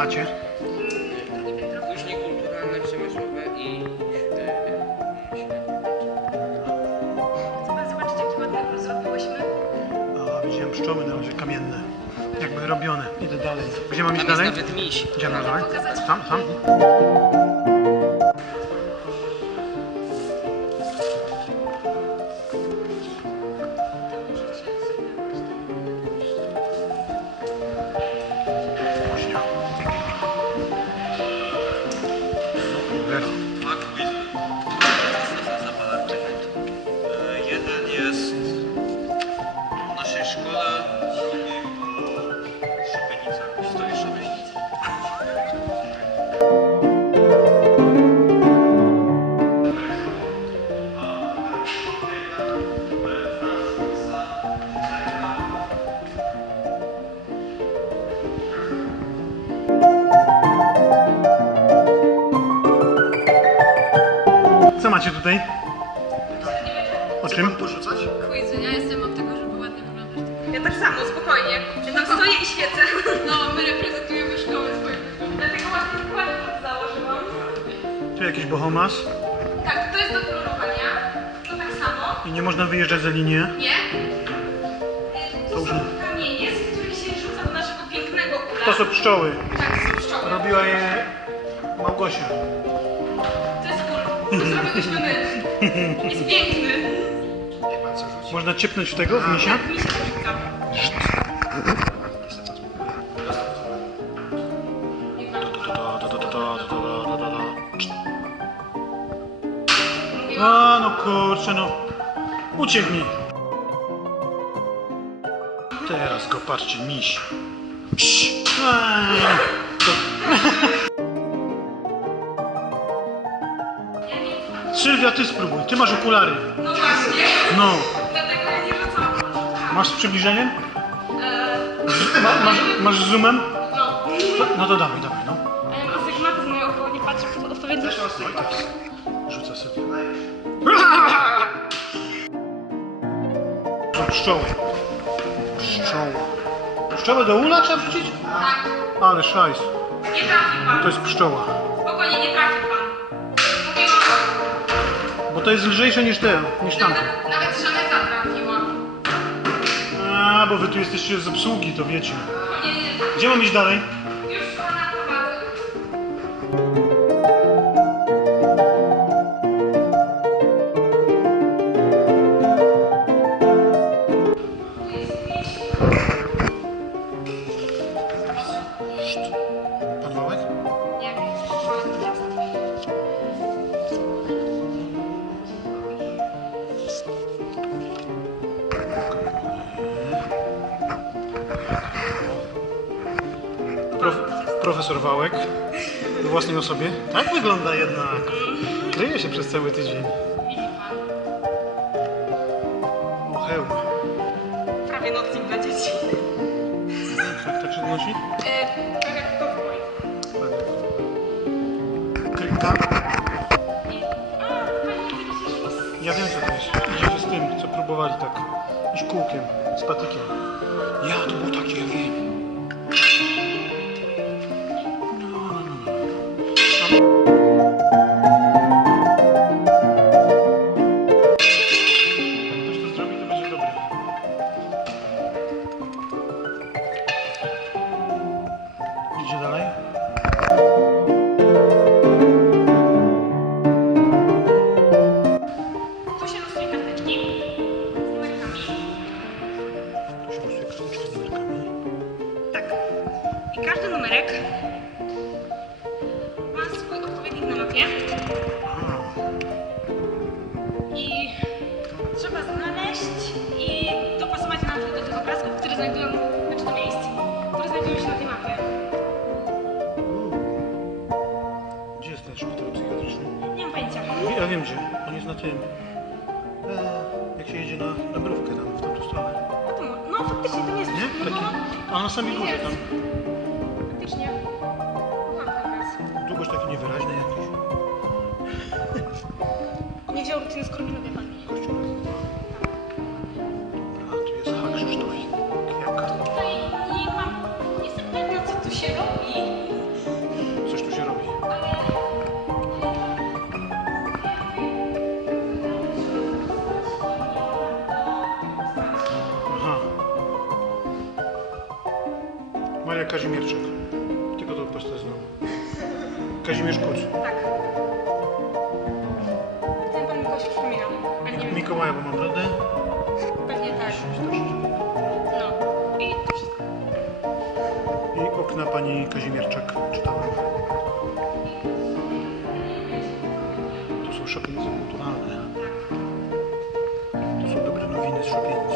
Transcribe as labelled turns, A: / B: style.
A: macie?
B: Później kulturalne, przemysłowe i
C: Zobaczcie, jaki ładny król zrobiłyśmy.
A: A, widziałem pszczoły na razie kamienne. Jakby robione. Idę dalej. Gdzie mam iść
B: tam jest
A: dalej?
B: nawet miś.
A: Idziemy dalej? Tam?
D: Dwa quizy. Jeden jest o naszej szkole, drugi o Szubienicach, historii Szubienic.
A: Co macie tutaj? O czym?
D: Porzucać?
C: Quizy, ja jestem od tego, żeby ładnie wyglądać.
E: Ja tak samo, spokojnie. Ja tam stoję i świecę.
C: No, my reprezentujemy szkołę swoją.
E: Dlatego ładnie założyłam.
A: Tu jakiś bohomas.
E: Tak, to jest do kolorowania. To tak samo.
A: I nie można wyjeżdżać za linię.
E: Nie.
A: To
E: To
A: już
E: są
A: nie.
E: kamienie, z których się rzuca do naszego pięknego ula.
A: To są pszczoły.
E: Tak, są pszczoły.
A: Robiła je Małgosia.
E: To jest ul. To zrobiłyśmy my. Jest piękny.
A: Można ciepnąć w tego, w misia?
E: Tak, mi się to rzuca. Niech wam mówiłam.
A: A no kurczę, no. Uciekł mi. Teraz go, patrzcie, miś. Sylwia, ty spróbuj. Ty masz okulary.
E: No właśnie.
A: No.
E: Dlatego ja nie rzucam.
A: Masz z przybliżeniem? Masz z zoomem?
E: No.
A: No to dawaj, no.
E: A ja mam astygmatyzm, ja około nie patrzę w odpowiedni sposób.
A: Rzucę sobie. To pszczoły. Pszczoły. Pszczoły do ula trzeba wrzucić?
E: Tak.
A: Ale szajs.
E: Nie trafi pan.
A: To jest pszczoła.
E: Spokojnie, nie trafi pan. Mówiłam.
A: Bo to jest lżejsze niż tamto.
E: Nawet Żaneta trafiła.
A: A, bo wy tu jesteście z obsługi, to wiecie.
E: Nie.
A: Gdzie mam iść dalej?
E: Już pana prowadzę. Tu jest miś.
A: Pan Wałek?
E: Nie, pan jest.
A: Profesor Wałek. W własnej osobie. Tak wygląda jednak. Kryje się przez cały tydzień.
E: Widzi pan.
A: O, hełm.
E: Prawie nocnik dla dzieci.
A: Tak się nosi?
E: Tak jak to w moim.
A: Krypta.
E: A, fajnie, że się szło z...
A: Ja wiem, co to jest. Idziecie z tym, co próbowali tak. Iść kółkiem, z patykiem. Ja, to było takie, ja wiem. Jak ktoś to zrobi, to będzie dobre. Idzie dalej?
E: Tu się losuje karteczki z numerkami.
A: Tu się losuje karteczki z numerkami.
E: Tak. I każdy numerek ma swój odpowiednik na mapie. I trzeba znaleźć i dopasować nazwy do tych obrazków, które znajdują, znaczy do miejsc, które znajdują się na tej mapie.
A: Gdzie jest ten szpital psychiatryczny?
E: Nie mam pojęcia.
A: Ja wiem gdzie. On jest na tym. Jak się jedzie na Dąbrówkę tam, w tamtą stronę.
E: No, to, no faktycznie, to nie jest.
A: Nie? Taki.
E: No,
A: A na samej górze tam.
E: faktycznie. Byłam tam raz.
A: Długość taki niewyraźny jakiś.
E: Nie wziął rutyny z Korwinu, wie pan.
A: Kościół. Dobra, tu jest hak Krzysztof. Jak?
E: Tutaj nie jestem pewna, co tu się robi.
A: postać znam. Kazimierz Kuc.
E: Tak. Ten pan mi kogoś przypominał, ale nie wiem.
A: Mikołaja, bo mam brodę.
E: Pewnie tak. No. I to wszystko.
A: I okna pani Kazimierczak czytałem. Tu są szubienice kulturalne. Tu są dobre nowiny z szubienic.